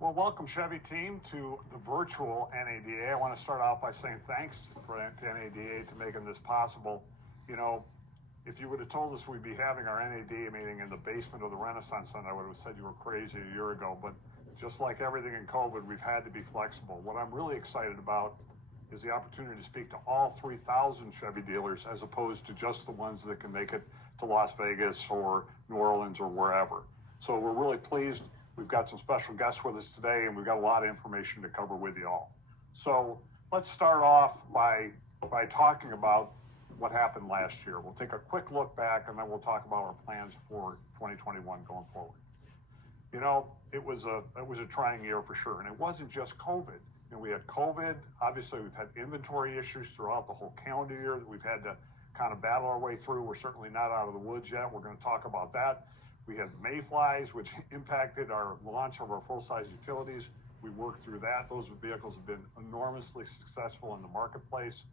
Well, welcome Chevy team to the virtual NADA. I want to start out by saying thanks to NADA to making this possible. You know, if you would have told us we'd be having our NADA meeting in the basement of the Renaissance Center, I would have said you were crazy a year ago. But just like everything in COVID, we've had to be flexible. What I'm really excited about is the opportunity to speak to all 3,000 Chevy dealers as opposed to just the ones that can make it to Las Vegas or New Orleans or wherever. So we're really pleased. We've got some special guests with us today, and we've got a lot of information to cover with you all. So let's start off by talking about what happened last year. We'll take a quick look back, and then we'll talk about our plans for 2021 going forward. You know, it was a trying year for sure, and it wasn't just COVID. You know, we had COVID. Obviously, we've had inventory issues throughout the whole calendar year that we've had to kind of battle our way through. We're certainly not out of the woods yet. We're going to talk about that. We had mayflies, which impacted our launch of our full-size utilities. We worked through that. Those vehicles have been enormously successful in the marketplace.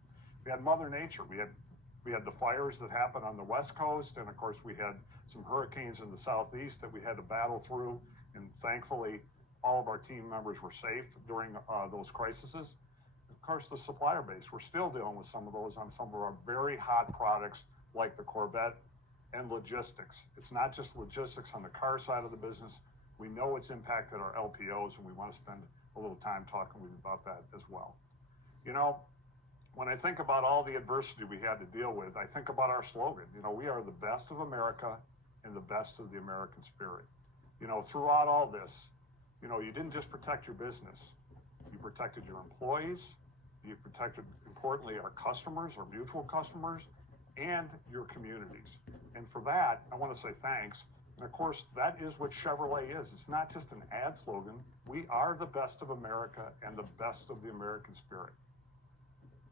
We had Mother Nature. We had the fires that happened on the West Coast, and of course we had some hurricanes in the Southeast that we had to battle through, and thankfully all of our team members were safe during those crises. Of course, the supplier base, we're still dealing with some of those on some of our very hot products like the Corvette. And logistics. It's not just logistics on the car side of the business. We know it's impacted our LPOs, and we want to spend a little time talking with you about that as well. You know, when I think about all the adversity we had to deal with, I think about our slogan. You know, we are the best of America and the best of the American spirit. You know, throughout all this, you know, you didn't just protect your business. You protected your employees. You protected, importantly, our customers, our mutual customers, and your communities. And for that, I want to say thanks. And of course, that is what Chevrolet is. It's not just an ad slogan. We are the best of America and the best of the American spirit.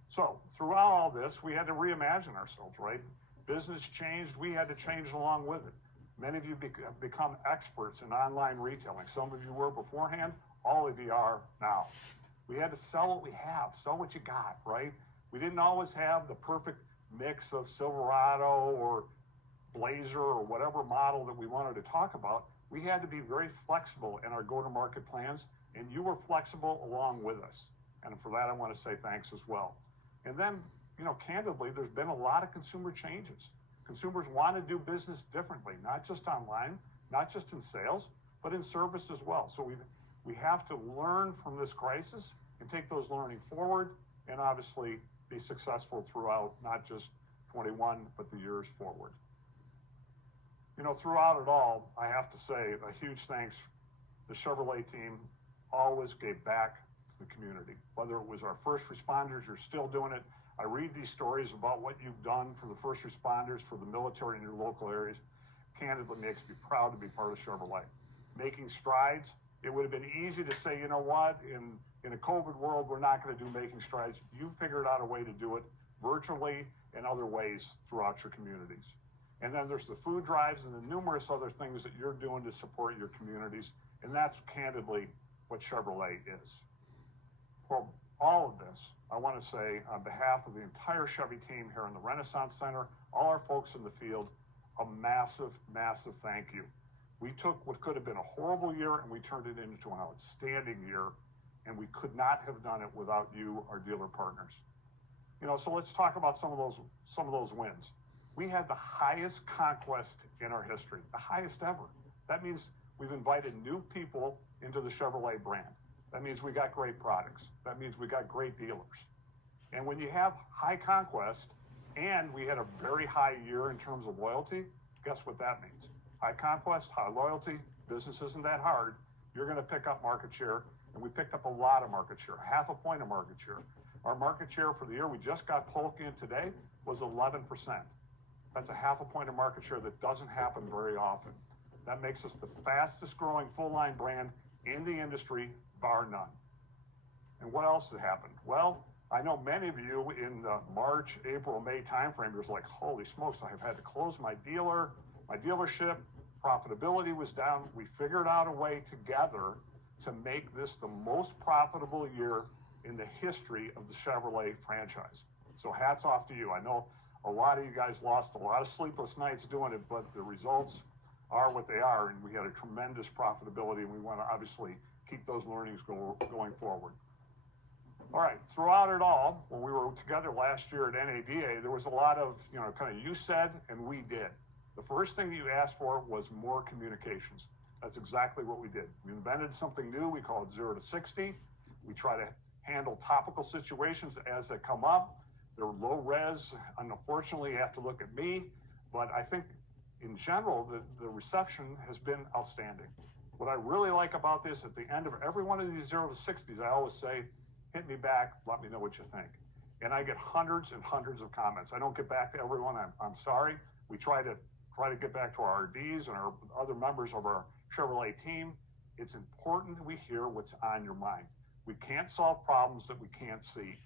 So throughout all this, we had to reimagine ourselves, right? Business changed. We had to change along with it. Many of you have become experts in online retailing. Some of you were beforehand. All of you are now. We had to sell what we have, sell what you got, right? We didn't always have the perfect mix of Silverado or Blazer or whatever model that we wanted to talk about. We had to be very flexible in our go-to-market plans, and you were flexible along with us. And for that, I want to say thanks as well. And then, you know, candidly, there's been a lot of consumer changes. Consumers want to do business differently, not just online, not just in sales, but in service as well. So we have to learn from this crisis and take those learning forward, and obviously be successful throughout not just 21, but the years forward. You know, throughout it all, I have to say a huge thanks. The Chevrolet team always gave back to the community. Whether it was our first responders, you're still doing it. I read these stories about what you've done for the first responders, for the military in your local areas. Candidly makes me proud to be part of Chevrolet. Making strides. It would have been easy to say, you know what, in a COVID world, we're not going to do making strides. You figured out a way to do it virtually and other ways throughout your communities. And then there's the food drives and the numerous other things that you're doing to support your communities. And that's candidly what Chevrolet is. For all of this, I want to say on behalf of the entire Chevy team here in the Renaissance Center, all our folks in the field, a massive, massive thank you. We took what could have been a horrible year and we turned it into an outstanding year, and we could not have done it without you, our dealer partners. You know, so let's talk about some of those wins. We had the highest conquest in our history, the highest ever. That means we've invited new people into the Chevrolet brand. That means we got great products. That means we got great dealers. And when you have high conquest and we had a very high year in terms of loyalty, guess what that means? High conquest, high loyalty, business isn't that hard. You're going to pick up market share, and we picked up a lot of market share, 0.5 point of market share. Our market share for the year we just got Polk in today was 11%. That's 0.5 point of market share that doesn't happen very often. That makes us the fastest growing full-line brand in the industry, bar none. And what else has happened? Well, I know many of you in the March, April, May timeframe, you're like, holy smokes, I have had to close my dealership, profitability was down. We figured out a way together to make this the most profitable year in the history of the Chevrolet franchise. So hats off to you. I know a lot of you guys lost a lot of sleepless nights doing it, but the results are what they are, and we had a tremendous profitability, and we want to obviously keep those learnings going forward. All right, throughout it all, when we were together last year at NADA, there was a lot of, kind of you said and we did. The first thing you asked for was more communications. That's exactly what we did. We invented something new. We call it 0 to 60. We try to handle topical situations as they come up. They're low res. Unfortunately, you have to look at me, but I think in general, the reception has been outstanding. What I really like about this, at the end of every one of these 0 to 60s, I always say, hit me back, let me know what you think. And I get hundreds and hundreds of comments. I don't get back to everyone, I'm sorry. We try to get back to our RDs and our other members of our Chevrolet team. It's important that we hear what's on your mind. We can't solve problems that we can't see.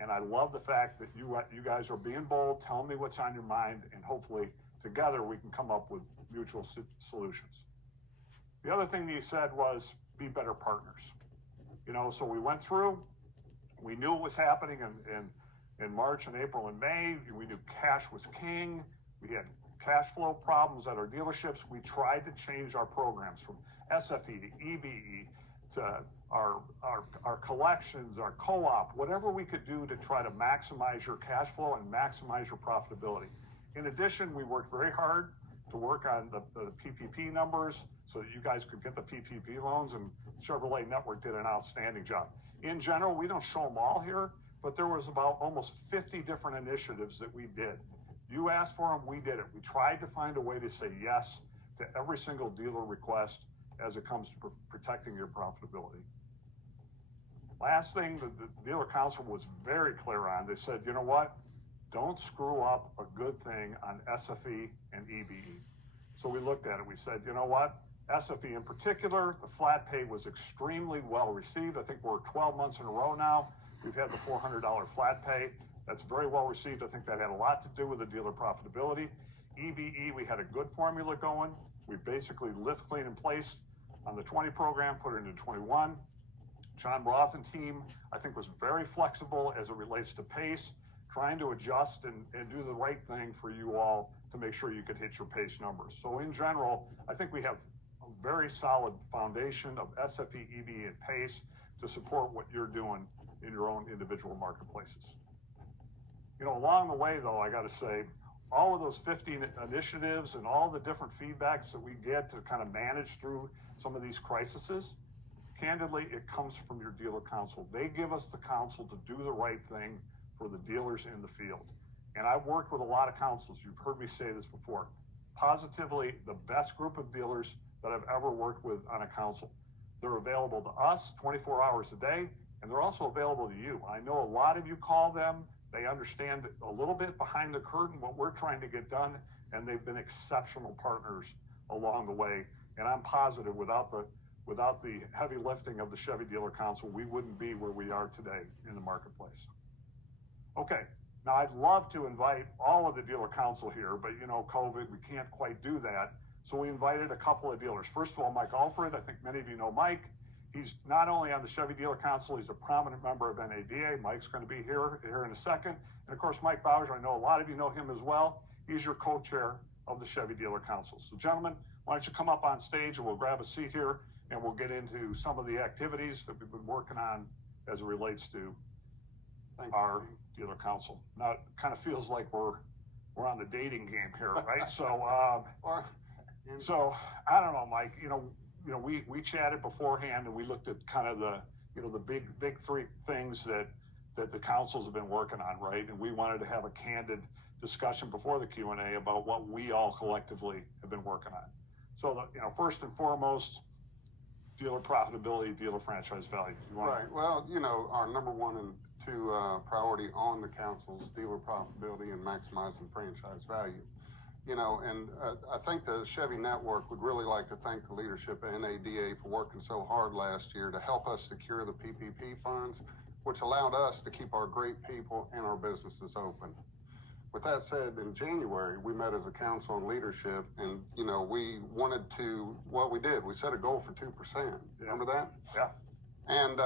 And I love the fact that you guys are being bold, telling me what's on your mind, and hopefully together we can come up with mutual solutions. The other thing that you said was be better partners. So we went through, we knew it was happening in March and April and May. We knew cash was king. We had cash flow problems at our dealerships. We tried to change our programs from SFE to EBE to our collections, our co-op, whatever we could do to try to maximize your cash flow and maximize your profitability. In addition, we worked very hard to work on the PPP numbers so that you guys could get the PPP loans, and Chevrolet Network did an outstanding job. In general, we don't show them all here, but there was about almost 50 different initiatives that we did. You asked for them, we did it. We tried to find a way to say yes to every single dealer request as it comes to protecting your profitability. Last thing, the dealer council was very clear on. They said, you know what? Don't screw up a good thing on SFE and EBE. So we looked at it. We said, you know what? SFE in particular, the flat pay was extremely well received. I think we're 12 months in a row now. We've had the $400 flat pay. That's very well received. I think that had a lot to do with the dealer profitability. EBE, we had a good formula going. We basically lift, clean, and place on the 20 program, put it into 21. John Roth and team, I think, was very flexible as it relates to pace, trying to adjust and do the right thing for you all to make sure you could hit your pace numbers. So in general, I think we have a very solid foundation of SFE, EBE, and pace to support what you're doing in your own individual marketplaces. Along the way, though, I got to say, all of those 50 initiatives and all the different feedbacks that we get to kind of manage through some of these crises, candidly, it comes from your dealer council. They give us the counsel to do the right thing for the dealers in the field. And I've worked with a lot of councils. You've heard me say this before. Positively, the best group of dealers that I've ever worked with on a council. They're available to us 24 hours a day, and they're also available to you. I know a lot of you call them. They understand a little bit behind the curtain what we're trying to get done, and they've been exceptional partners along the way. And I'm positive without the heavy lifting of the Chevy Dealer Council, we wouldn't be where we are today in the marketplace. Okay, now I'd love to invite all of the dealer council here, but COVID, we can't quite do that. So we invited a couple of dealers. First of all, Mike Alfred, I think many of you know Mike. He's not only on the Chevy Dealer Council, he's a prominent member of NADA. Mike's going to be here in a second. And of course, Mike Bowser, I know a lot of you know him as well. He's your co-chair of the Chevy Dealer Council. So gentlemen, why don't you come up on stage and we'll grab a seat here and we'll get into some of the activities that we've been working on as it relates to our dealer council. Now it kind of feels like we're on the dating game here, right? So so I don't know, Mike, we chatted beforehand and we looked at kind of the big three things that the councils have been working on, right? And we wanted to have a candid discussion before the Q&A about what we all collectively have been working on. So first and foremost, dealer profitability, dealer franchise value. Right. Well, our number one and two priority on the council is dealer profitability and maximizing franchise value. And I think the Chevy Network would really like to thank the leadership of NADA for working so hard last year to help us secure the PPP funds, which allowed us to keep our great people and our businesses open. With that said, in January, we met as a council and leadership, and, we wanted to, we set a goal for 2%. Remember that? Yeah. And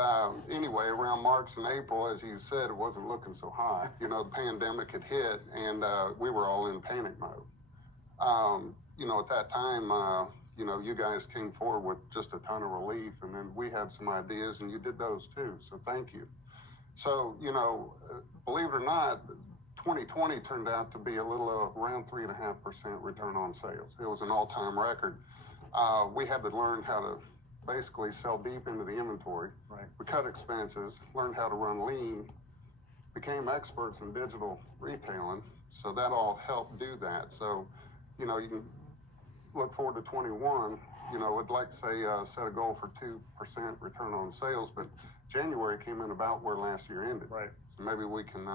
anyway, around March and April, as you said, it wasn't looking so hot. The pandemic had hit, and we were all in panic mode. At that time, you know, you guys came forward with just a ton of relief, and then we had some ideas, and you did those too. So thank you. So, you know, believe it or not, 2020 turned out to be a little around 3.5% return on sales. It was an all-time record. We had to learn how to basically sell deep into the inventory. Right. We cut expenses, learned how to run lean, became experts in digital retailing. So that all helped do that. So, you know, you can look forward to 21. You know, I'd like to say set a goal for 2% return on sales, but January came in about where last year ended. Right. So maybe we can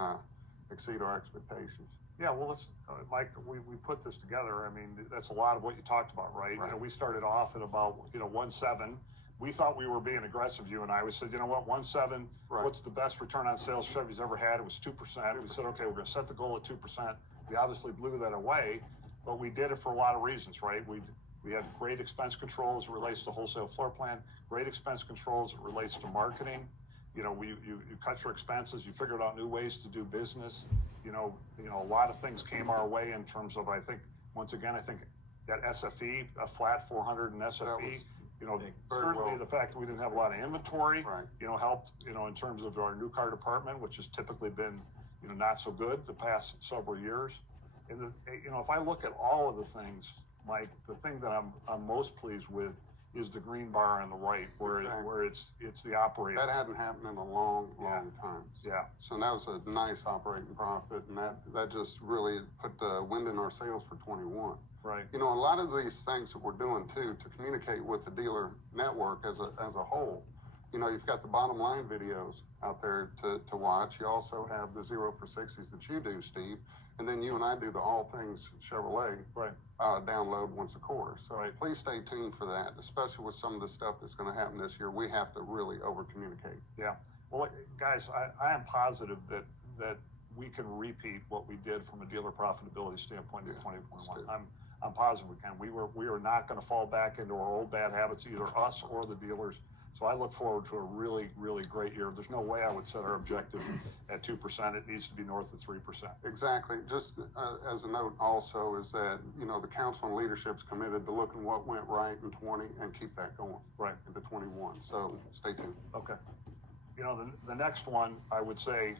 exceed our expectations. Yeah, well, let's, Mike, we put this together. I mean, that's a lot of what you talked about, right? Right. You know, we started off at about, 1.7. We thought we were being aggressive, you and I. We said, you know what, 1.7, Right. what's the best return on sales Chevy's ever had? It was 2%. We said, okay, we're going to set the goal at 2%. We obviously blew that away, but we did it for a lot of reasons, right? We had great expense control as it relates to wholesale floor plan, great expense control as it relates to marketing. You know, you cut your expenses, you figured out new ways to do business. You know, a lot of things came our way in terms of, I think that SFE, a flat 400 in SFE, certainly well. the fact that we didn't have a lot of inventory, Right. Helped, in terms of our new car department, which has typically been, not so good the past several years. And, if I look at all of the things, Mike, the thing that I'm most pleased with is the green bar on the right, where Exactly. where it's the operating. That hadn't happened in a long time. Yeah. So that was a nice operating profit, and that just really put the wind in our sails for 21. Right. You know, a lot of these things that we're doing too to communicate with the dealer network as a whole. You know, you've got the bottom line videos out there to watch. You also have the 0 for 60s that you do, Steve, and then you and I do the All Things Chevrolet Right. Download once a quarter. So Right. please stay tuned for that, especially with some of the stuff that's going to happen this year. We have to really over communicate. Yeah. Well, guys, I am positive that we can repeat what we did from a dealer profitability standpoint in 2021. I'm positive we can. We are not going to fall back into our old bad habits, either us or the dealers. So I look forward to a really, really great year. There's no way I would set our objective at 2%. It needs to be north of 3%. Exactly. Just as a note also is that, the council and leadership's committed to looking what went right in 20 and keep that going Right. into 21. So stay tuned. Okay. The next one, I would say,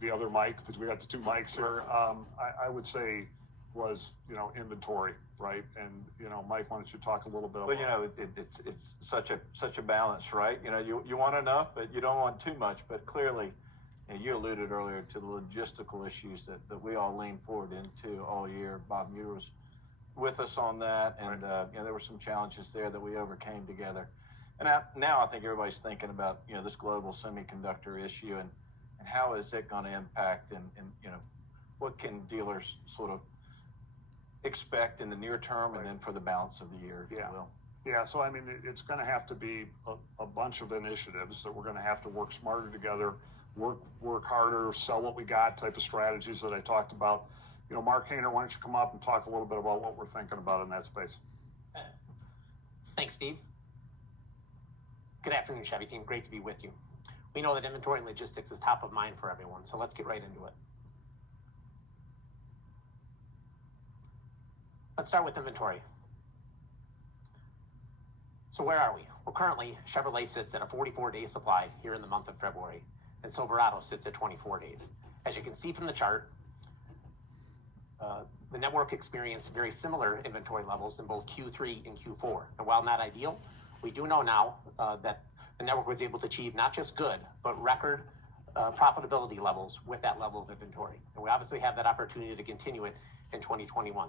the other Mike, because we got the two mics here, I would say was, inventory, right? And, Mike, why don't you talk a little bit about Well, it's such a balance, right? You want enough, but you don't want too much. But clearly, you alluded earlier to the logistical issues that we all leaned forward into all year. Bob Muir was with us on that, and Right. there were some challenges there that we overcame together. And now I think everybody's thinking about this global semiconductor issue and how is it going to impact and what can dealers sort of expect in the near term Right. and then for the balance of the year, if Yeah. you will. Yeah, so I mean, it's going to have to be a bunch of initiatives that we're going to have to work smarter together, work harder, sell what we got type of strategies that I talked about. Mark Hayner, why don't you come up and talk a little bit about what we're thinking about in that space? Thanks, Steve. Good afternoon, Chevy team. Great to be with you. We know that inventory and logistics is top of mind for everyone, so let's get right into it. Let's start with inventory. So where are we? Well, currently, Chevrolet sits at a 44-day supply here in the month of February, and Silverado sits at 24 days. As you can see from the chart, the network experienced very similar inventory levels in both Q3 and Q4. And while not ideal, we do know now that the network was able to achieve not just good, but record profitability levels with that level of inventory. And we obviously have that opportunity to continue it in 2021.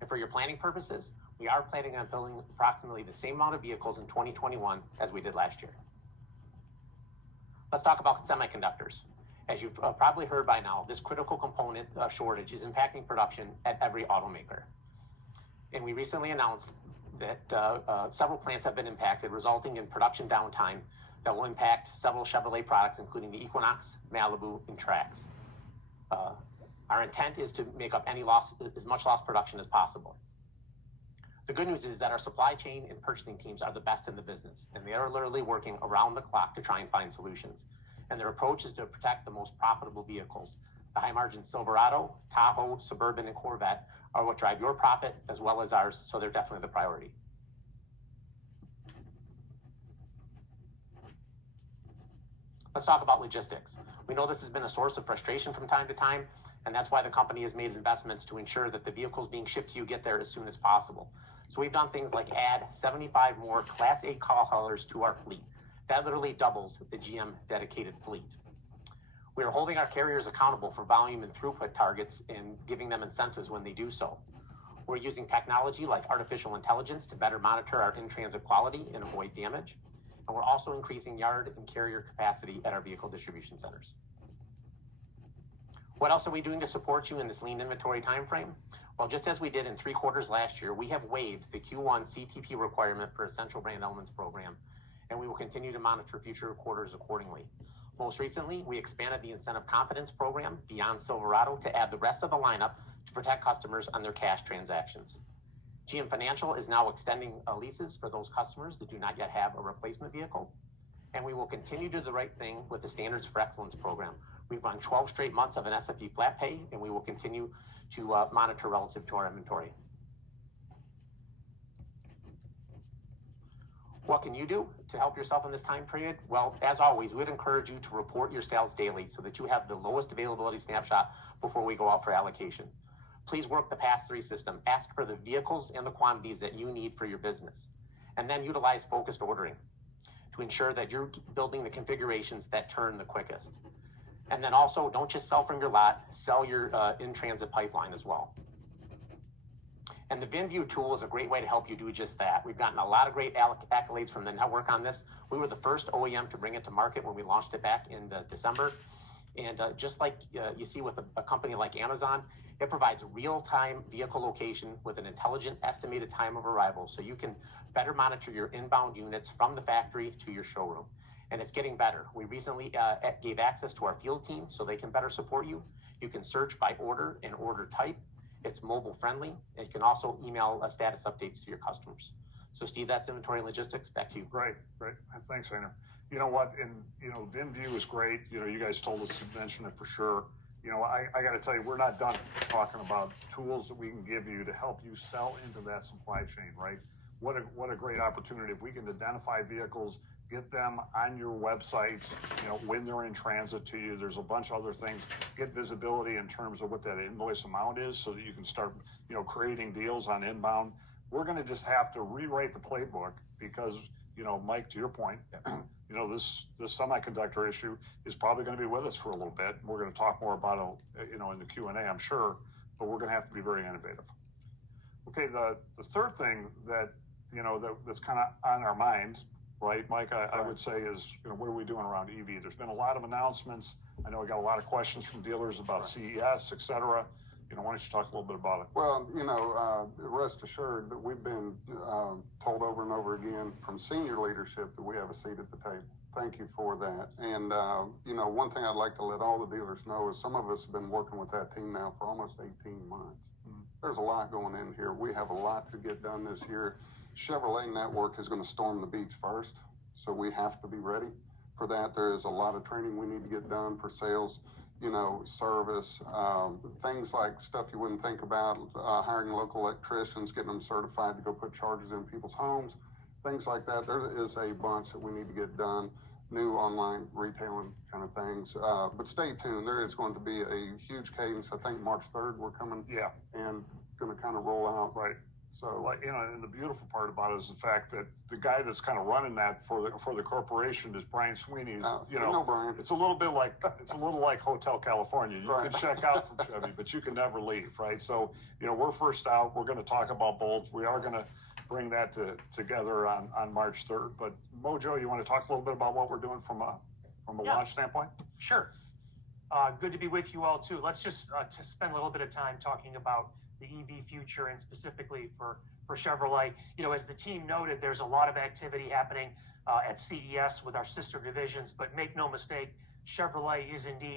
And for your planning purposes, we are planning on building approximately the same amount of vehicles in 2021 as we did last year. Let's talk about semiconductors. As you've probably heard by now, this critical component shortage is impacting production at every automaker. And we recently announced that several plants have been impacted, resulting in production downtime that will impact several Chevrolet products, including the Equinox, Malibu, and Trax. Our intent is to make up as much lost production as possible. The good news is that our supply chain and purchasing teams are the best in the business, and they are literally working around the clock to try and find solutions. And their approach is to protect the most profitable vehicles. The high-margin Silverado, Tahoe, Suburban, and Corvette are what drive your profit as well as ours, so they're definitely the priority. Let's talk about logistics. We know this has been a source of frustration from time to time, and that's why the company has made investments to ensure that the vehicles being shipped to you get there as soon as possible. So we've done things like add 75 more Class 8 call haulers to our fleet. That literally doubles the GM dedicated fleet. We are holding our carriers accountable for volume and throughput targets and giving them incentives when they do so. We're using technology like artificial intelligence to better monitor our in-transit quality and avoid damage. And we're also increasing yard and carrier capacity at our vehicle distribution centers. What else are we doing to support you in this lean inventory timeframe? Well, just as we did in 3 quarters last year, we have waived the Q1 CTP requirement for Essential Brand Elements program, and we will continue to monitor future quarters accordingly. Most recently, we expanded the Incentive Confidence program beyond Silverado to add the rest of the lineup to protect customers on their cash transactions. GM Financial is now extending leases for those customers that do not yet have a replacement vehicle. And we will continue to do the right thing with the Standards for Excellence program. We've run 12 straight months of an SFE flat pay, and we will continue to monitor relative to our inventory. What can you do to help yourself in this time period? Well, as always, we'd encourage you to report your sales daily so that you have the lowest availability snapshot before we go out for allocation. Please work the pass-through system. Ask for the vehicles and the quantities that you need for your business. And then utilize focused ordering to ensure that you're building the configurations that turn the quickest. And then also, don't just sell from your lot, sell your in-transit pipeline as well. And the VinView tool is a great way to help you do just that. We've gotten a lot of great accolades from the network on this. We were the first OEM to bring it to market when we launched it back in December. And just like you see with a company like Amazon, it provides real-time vehicle location with an intelligent estimated time of arrival, so you can better monitor your inbound units from the factory to your showroom. And it's getting better. We recently gave access to our field team so they can better support you. You can search by order and order type. It's mobile friendly, and you can also email status updates to your customers. So Steve, that's inventory and logistics. Back to you. Great. Thanks, Rainer. You know what, and VinView is great. You guys told us to mention it for sure. I got to tell you, we're not done talking about tools that we can give you to help you sell into that supply chain, right? What a great opportunity. If we can identify vehicles, get them on your websites, when they're in transit to you. There's a bunch of other things. Get visibility in terms of what that invoice amount is so that you can start, creating deals on inbound. We're going to just have to rewrite the playbook because, Mike, to your point, this semiconductor issue is probably going to be with us for a little bit. We're going to talk more about it, in the Q&A, I'm sure, but we're going to have to be very innovative. Okay, the third thing that, that's kind of on our minds, right, Mike, I would say is, what are we doing around EV? There's been a lot of announcements. I know we got a lot of questions from dealers about CES, et cetera. Why don't you talk a little bit about it? Well, rest assured that we've been told over and over again from senior leadership that we have a seat at the table. Thank you for that. And, one thing I'd like to let all the dealers know is some of us have been working with that team now for almost 18 months. There's a lot going in here. We have a lot to get done this year. Chevrolet Network is going to storm the beach first, so we have to be ready for that. There is a lot of training we need to get done for sales, service, things like stuff you wouldn't think about, hiring local electricians, getting them certified to go put chargers in people's homes, things like that. There is a bunch that we need to get done, new online retailing kind of things. But stay tuned. There is going to be a huge cadence. I think March 3rd we're coming and going to kind of roll out. Right. So, and the beautiful part about it is the fact that the guy that's kind of running that for the corporation is Brian Sweeney. Brian. It's a little like Hotel California. You can check out from Chevy, but you can never leave, right? So, we're first out. We're going to talk about both. We are going to bring that together on March 3rd. But Mojo, you want to talk a little bit about what we're doing from a launch standpoint? Sure. Good to be with you all too. Let's just to spend a little bit of time talking about the EV future and specifically for Chevrolet. As the team noted, there's a lot of activity happening at CES with our sister divisions, but make no mistake, Chevrolet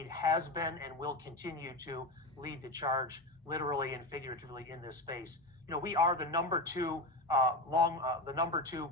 has been and will continue to lead the charge, literally and figuratively, in this space. We are the number two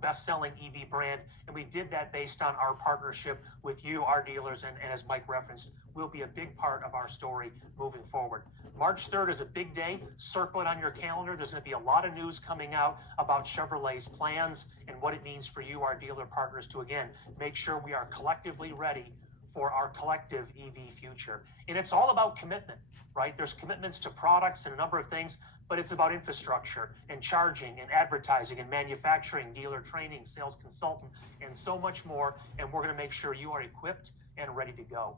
best-selling EV brand, and we did that based on our partnership with you, our dealers, and as Mike referenced, will be a big part of our story moving forward. March 3rd is a big day. Circle it on your calendar. There's going to be a lot of news coming out about Chevrolet's plans and what it means for you, our dealer partners, to, again, make sure we are collectively ready for our collective EV future. And it's all about commitment, right? There's commitments to products and a number of things, but it's about infrastructure and charging and advertising and manufacturing, dealer training, sales consultant, and so much more. And we're going to make sure you are equipped and ready to go.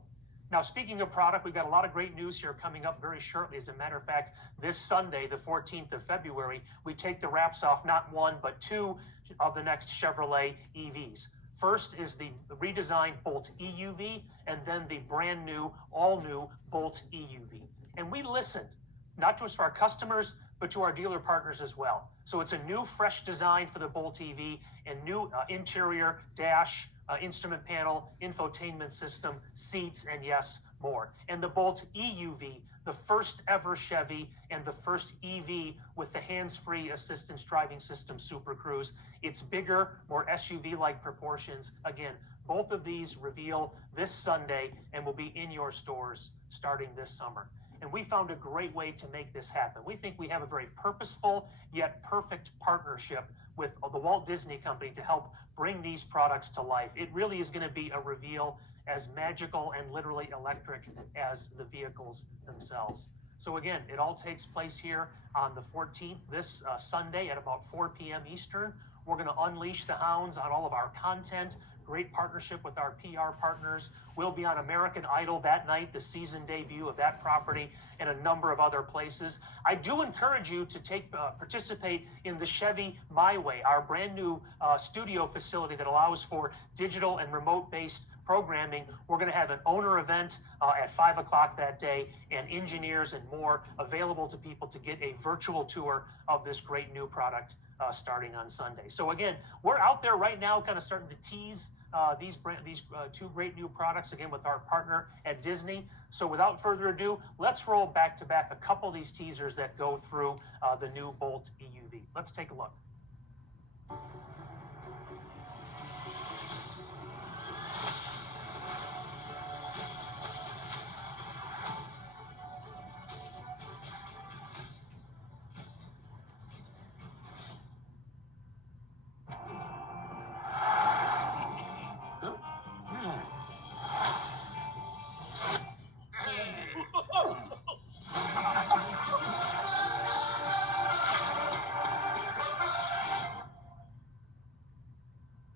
Now, speaking of product, we've got a lot of great news here coming up very shortly. As a matter of fact, this Sunday, the 14th of February, we take the wraps off not one, but two of the next Chevrolet EVs. First is the redesigned Bolt EUV, and then the brand new, all new Bolt EUV. And we listened, not just to our customers, but to our dealer partners as well. So it's a new, fresh design for the Bolt EV and new interior dash, instrument panel, infotainment system, seats, and yes, more. And the Bolt EUV, the first ever Chevy and the first EV with the hands-free assistance driving system, Super Cruise. It's bigger, more SUV-like proportions. Again, both of these reveal this Sunday and will be in your stores starting this summer. And we found a great way to make this happen. We think we have a very purposeful yet perfect partnership with the Walt Disney Company to help bring these products to life. It really is going to be a reveal as magical and literally electric as the vehicles themselves. So again, it all takes place here on the 14th, this Sunday at about 4 p.m. Eastern. We're going to unleash the hounds on all of our content, great partnership with our PR partners. We'll be on American Idol that night, the season debut of that property, and a number of other places. I do encourage you to participate in the Chevy My Way, our brand new studio facility that allows for digital and remote-based programming. We're going to have an owner event at 5 o'clock that day, and engineers and more available to people to get a virtual tour of this great new product starting on Sunday. So again, we're out there right now kind of starting to tease these two great new products, again, with our partner at Disney. So without further ado, let's roll back to back a couple of these teasers that go through the new Bolt EUV. Let's take a look.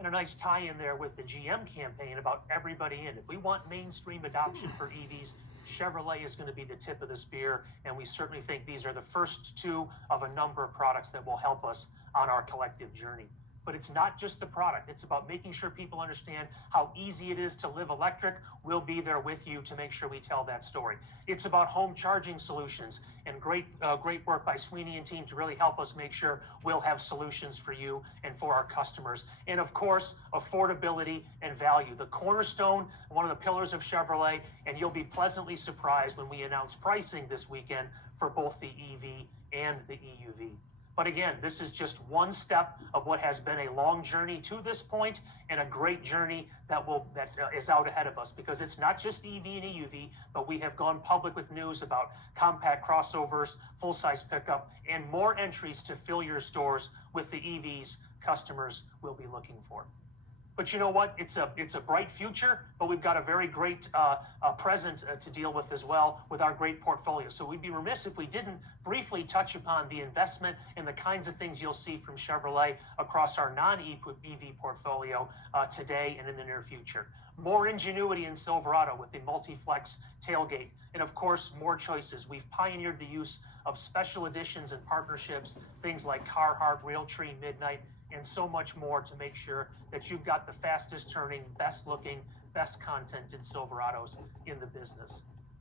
And a nice tie-in there with the GM campaign about everybody in. If we want mainstream adoption for EVs, Chevrolet is going to be the tip of the spear, and we certainly think these are the first two of a number of products that will help us on our collective journey. But it's not just the product. It's about making sure people understand how easy it is to live electric. We'll be there with you to make sure we tell that story. It's about home charging solutions and great work by Sweeney and team to really help us make sure we'll have solutions for you and for our customers. And of course, affordability and value, the cornerstone, one of the pillars of Chevrolet, and you'll be pleasantly surprised when we announce pricing this weekend for both the EV and the EUV. But again, this is just one step of what has been a long journey to this point, and a great journey that is out ahead of us, because it's not just EV and EUV, but we have gone public with news about compact crossovers, full-size pickup, and more entries to fill your stores with the EVs customers will be looking for. But you know what? It's a bright future, but we've got a very great present to deal with as well with our great portfolio. So we'd be remiss if we didn't briefly touch upon the investment and the kinds of things you'll see from Chevrolet across our non-EV portfolio today and in the near future. More ingenuity in Silverado with the multi-flex tailgate, and of course, more choices. We've pioneered the use of special editions and partnerships, things like Carhartt, Realtree, Midnight, and so much more to make sure that you've got the fastest turning, best looking, best contented Silverados in the business.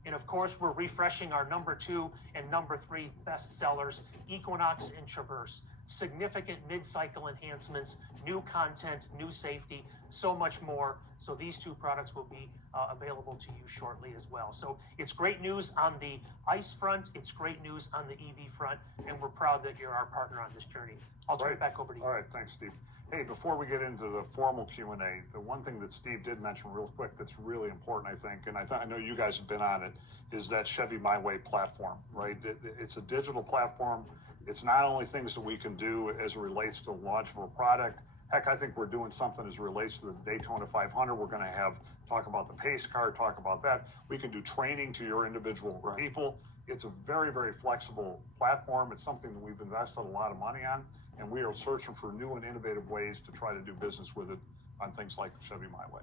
And of course, we're refreshing our number 2 and number 3 best sellers, Equinox and Traverse. Significant mid-cycle enhancements, new content, new safety, so much more. So these two products will be available to you shortly as well. So it's great news on the ICE front, it's great news on the EV front, and we're proud that you're our partner on this journey. I'll turn it back over to you. All right, thanks, Steve. Hey, before we get into the formal Q&A, the one thing that Steve did mention real quick that's really important, I think, and I know you guys have been on it, is that Chevy My Way platform, right? It's a digital platform. It's not only things that we can do as it relates to the launch of a product, Heck, I think we're doing something as it relates to the Daytona 500. We're going to have talk about the pace car, talk about that. We can do training to your individual people. It's a very, very flexible platform. It's something that we've invested a lot of money on, and we are searching for new and innovative ways to try to do business with it on things like Chevy My Way.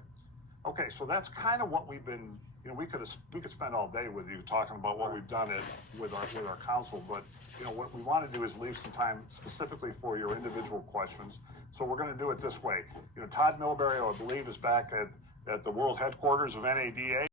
Okay, so that's kind of what we've been, you know, we could spend all day with you talking about what we've done with our council, but you know, what we want to do is leave some time specifically for your individual questions. So we're going to do it this way. You know, Todd Milbury, I believe, is back at the world headquarters of NADA.